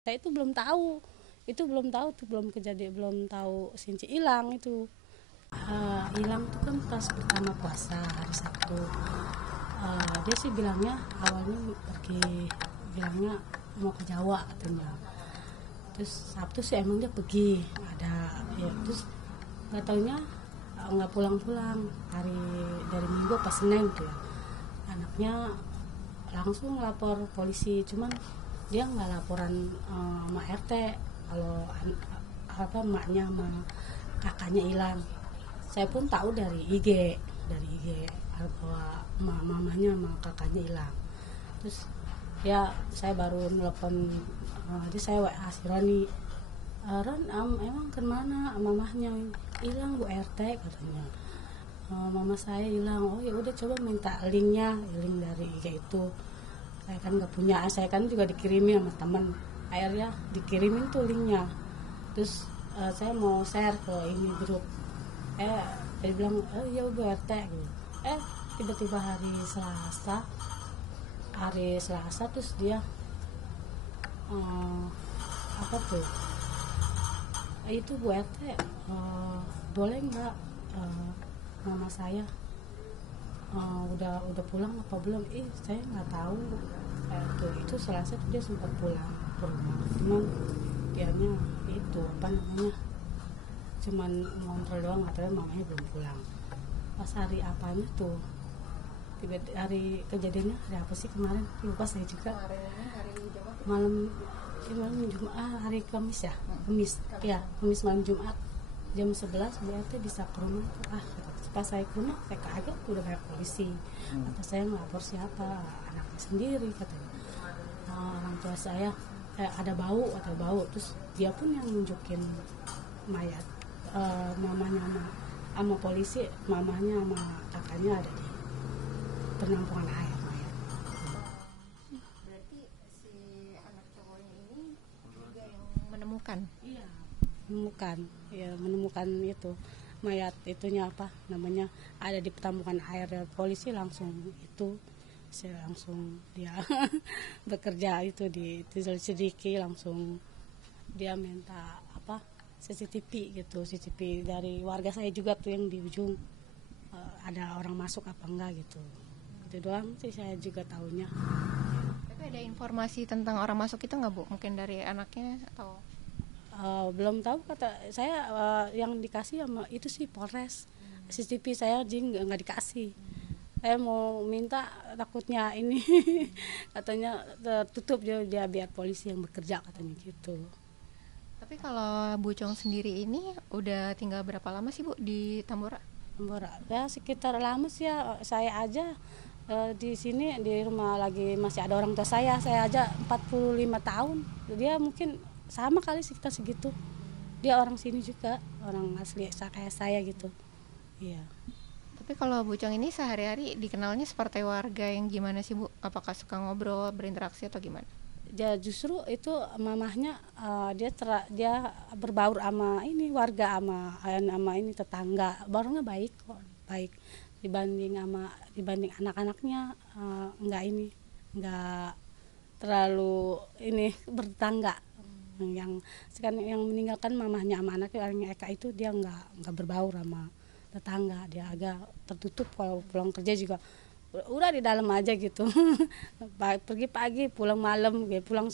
Saya itu belum tahu tuh, belum kejadian, belum tahu Sinci hilang itu. Hilang tuh kan pas pertama puasa hari Sabtu. Dia sih bilangnya awalnya pergi, bilangnya mau ke Jawa katanya. Terus Sabtu sih emang dia pergi, ada ya, terus nggak taunya nggak pulang-pulang hari dari Minggu pas Senin tuh ya. Anaknya langsung lapor polisi, cuman dia nggak laporan sama RT kalau apa emaknya sama kakaknya hilang. Saya pun tahu dari IG bahwa mamanya sama kakaknya hilang. Terus ya saya baru nelpon, jadi saya WA si Roni, Ron, emang kemana mamahnya? Hilang Bu RT katanya. Mama saya hilang. Oh ya udah, coba minta linknya, link dari IG itu. Saya kan nggak punya, saya kan juga dikirimin sama teman, akhirnya dikirimin tuh linknya. Terus saya mau share ke ini grup, dia bilang ya Bu RT gitu. Tiba-tiba hari Selasa terus dia apa tuh, itu Bu RT, boleh nggak mama saya udah pulang apa belum? Saya nggak tahu. Itu Selasa tuh dia sempat pulang ke rumah, cuman dianya itu apa namanya, cuman ngontrol doang, katanya mamanya belum pulang. Pas hari apanya tuh, hari kejadiannya hari apa sih kemarin, lupa saya juga. Malam Jumat, hari Kamis ya, Kamis malam Jumat jam 11 berarti bisa ke rumah tuh. Pas saya ke rumah saya kaget udah banyak polisi. Kata saya, ngelapor siapa? Anaknya sendiri katanya. Orang tua saya ada bau, terus dia pun yang nunjukin mayat mamanya sama polisi, mamanya sama kakaknya ada di penampungan air mayat. Berarti si anak cowoknya ini juga yang menemukan. Iya, menemukan itu mayat, itunya apa namanya, ada di pertampungan air. Polisi langsung itu, saya langsung dia bekerja itu di selidiki, langsung dia minta apa CCTV gitu, CCTV dari warga saya juga tuh yang di ujung, ada orang masuk apa enggak gitu. Itu doang sih saya juga tahunya. Tapi ada informasi tentang orang masuk itu nggak Bu? Mungkin dari anaknya atau? Belum tahu, kata saya yang dikasih sama itu sih Polres. CCTV saya jing nggak dikasih. Saya mau minta, takutnya ini katanya tertutup, dia biar polisi yang bekerja katanya gitu. Tapi kalau Bu Chong sendiri ini udah tinggal berapa lama sih Bu di Tambora? Ya sekitar lama sih ya, saya aja di sini di rumah lagi masih ada orang tua saya aja 45 tahun. Dia mungkin sama kali sekitar segitu. Dia orang sini juga, orang asli kayak saya gitu. Iya. Tapi kalau Bu Chong ini sehari-hari dikenalnya seperti warga yang gimana sih Bu? Apakah suka ngobrol, berinteraksi atau gimana? Ya justru itu mamahnya, dia berbaur sama ini warga, sama ini tetangga. Barunya baik kok, baik dibanding anak-anaknya, nggak terlalu ini bertetangga. Yang sekarang yang meninggalkan mamahnya sama anaknya, orang Eka itu, dia nggak berbaur sama tetangga, dia agak tertutup. Kalau pulang kerja juga udah di dalam aja gitu. Pergi pagi pulang malam gitu, pulang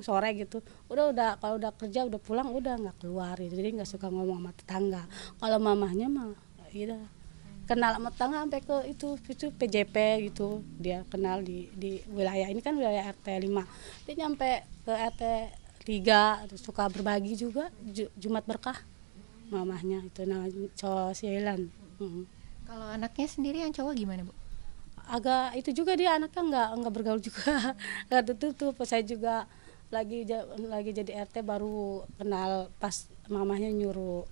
sore gitu, udah kalau udah kerja udah pulang udah nggak keluar gitu. Jadi nggak suka ngomong sama tetangga. Kalau mamahnya mah iya, kenal sama tetangga sampai ke itu PJP gitu. Dia kenal di wilayah ini kan wilayah RT 5, dia nyampe ke RT 3, suka berbagi juga Jumat berkah. Mamahnya itu namanya cowok Silan. Kalau anaknya sendiri yang cowok gimana Bu? Agak itu juga, dia anaknya nggak bergaul juga. Nggak tertutup. Saya juga lagi jadi RT baru kenal pas mamahnya nyuruh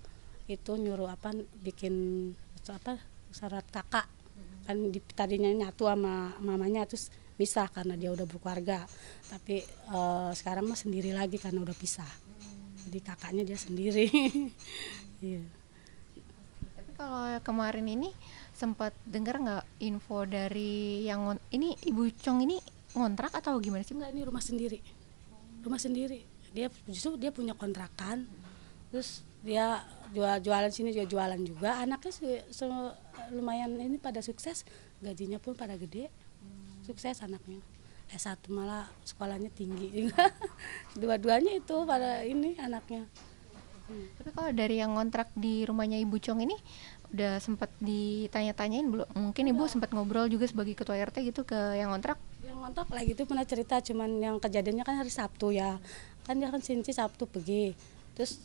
apa, bikin apa syarat kakak kan, tadinya nyatu sama mamanya, terus pisah karena dia udah berkeluarga. Tapi sekarang mah sendiri lagi karena udah pisah, jadi kakaknya dia sendiri. Iya. Tapi kalau kemarin ini sempat dengar nggak info dari ini Ibu Chong ini ngontrak atau gimana sih? Enggak, ini rumah sendiri dia justru dia punya kontrakan, terus dia jualan sini juga jualan juga, anaknya lumayan ini pada sukses, gajinya pun pada gede, sukses anaknya. S1 malah sekolahnya tinggi juga. Dua-duanya itu pada ini anaknya. Tapi kalau dari yang ngontrak di rumahnya Ibu Chong ini udah sempat ditanya-tanyain belum? Mungkin Ibu sempat ngobrol juga sebagai ketua RT gitu ke yang ngontrak? Yang ngontrak lagi itu pernah cerita, cuman yang kejadiannya kan hari Sabtu ya. Kan dia kan Sinci Sabtu pergi. Terus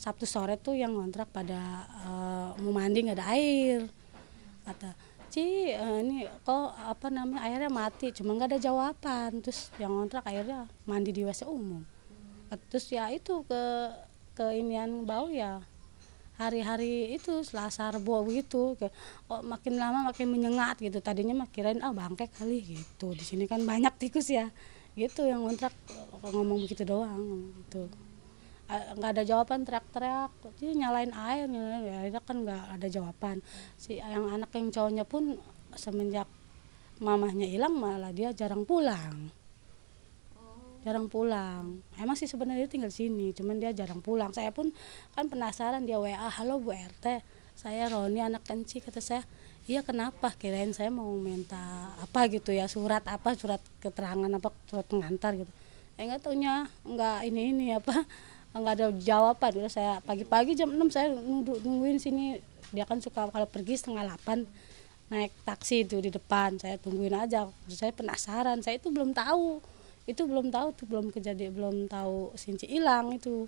Sabtu sore tuh yang ngontrak pada mau mandi nggak ada air. Kata, ini kok airnya mati, cuma nggak ada jawaban. Terus yang ngontrak akhirnya mandi di WC umum. Terus ya itu ke inian bau ya, hari-hari itu Selasa Rebo gitu, kok makin lama makin menyengat gitu. Tadinya mah kirain bangke kali gitu, di sini kan banyak tikus ya gitu. Yang ngontrak ngomong begitu doang gitu, nggak ada jawaban, teriak-teriak jadi nyalain air ya kan nggak ada jawaban. Si yang anak yang cowoknya pun semenjak mamahnya hilang malah dia jarang pulang. Emang sih sebenarnya tinggal sini, cuman dia jarang pulang. Saya pun kan penasaran, dia WA, halo Bu RT, saya Roni anak Kenci. Kata saya, iya kenapa? Kirain saya mau minta apa gitu ya, surat keterangan apa, surat pengantar gitu. Nggak taunya nggak ini apa, nggak ada jawaban. Udah saya pagi-pagi jam 6 saya nungguin sini. Dia kan suka kalau pergi 7:30 naik taksi itu di depan, saya tungguin aja. Saya penasaran, saya itu belum tahu tuh, belum kejadian, belum tahu Sinci hilang itu.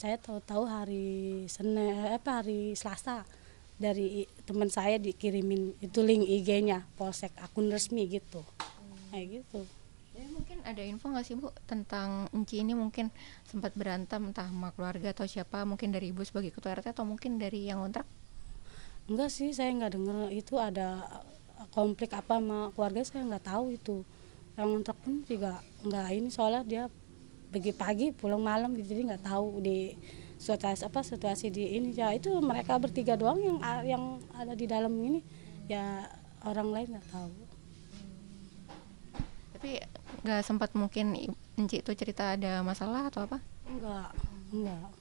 Saya tahu hari hari Selasa dari teman saya dikirimin itu link IG-nya Polsek, akun resmi gitu. Kayak gitu. Jadi mungkin ada info nggak sih Bu tentang Enci ini, mungkin sempat berantem entah sama keluarga atau siapa, mungkin dari Ibu sebagai ketua RT atau mungkin dari yang ngontrak? Enggak sih, saya nggak dengar itu ada konflik apa sama keluarga, saya nggak tahu itu. Yang ngontrak pun juga nggak ini, soalnya dia pergi pagi pulang malam gitu, jadi nggak tahu di situasi di ini ya. Itu mereka bertiga doang yang ada di dalam ini ya, orang lain nggak tahu. Tapi nggak sempat mungkin Enci itu cerita ada masalah atau apa? Enggak.